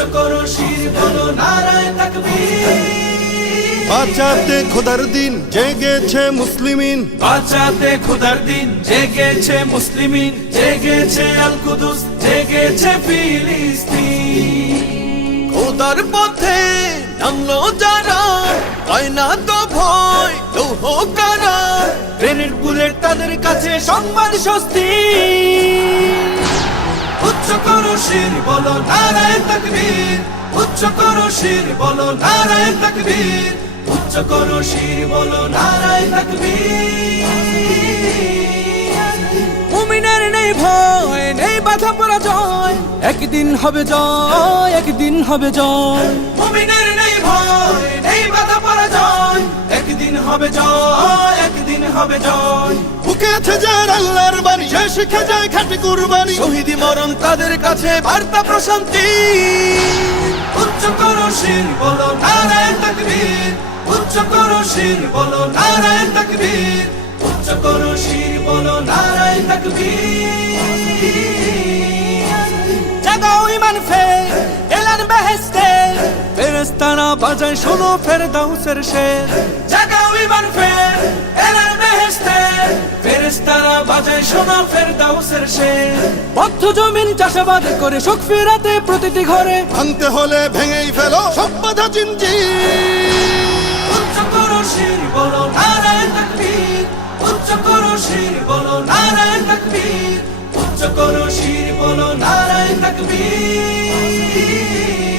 করো শির বলো নারায়ে তাকবীর। বাঁচাতে খোদার দিন জেগেছে মুসলিমিন, বাঁচাতে খোদার দিন জেগেছে মুসলিমিন, জেগেছে আল কুদুস, জেগেছে ফিলিস্তিন। খোদার পথে নামলো যারা, হয় না তো ভয় লৌহ কারা। গ্রেনেড বুলেট তাদের কাছে সংবাদ স্বস্তি। উচ্চ করো শির বলো নারায়ে তাকবীর, উচ্চ করো শির বলো নারায়ে তাকবীর, উচ্চ করো শির বলো নারায়ে তাকবীর। মুমিনের নেই ভয়, নেই বাধা পরাজয়, একদিন হবে জয়, একদিন হবে জয়। মুমিনের নেই ভয়, নেই বাধা পরাজয়, একদিন হবে জয়, একদিন হবে জয়। বুকে আছে যার আল্লাহর বাণী, সে শিখে যায় খাঁটি কুরবানি। শহীদি মরণ তাদের কাছে বার্তা প্রশান্তি। উচ্চ করো শির বলো নারায়ে তাকবীর, উচ্চ করো শির বলো নারায়ে তাকবীর, উচ্চ করো শির বলো নারায়ে তাকবীর। জাগাও ঈমান ফের, এলান বেহেশতে, ফেরেশতারা বাজায় শোনো ফেরদাউসের শের। জাগাও ঈমান ফের, এলান বেহেশতে, ফেরেশতারা বাজায় শোনো ফেরদাউসের শের। বদ্ধ জমিন চাষাবাদ করে সুখ ফেরাতে প্রতিটি ঘরে, ভাঙতে হলে ভেঙেই ফেলো সব বাধা জিনজির। উচ্চ করো শির বলো নারায়ে তাকবীর, উচ্চ করো শির বলো নারায়ে তাকবীর, উচ্চ করো শির বলো নারায়ে তাকবীর।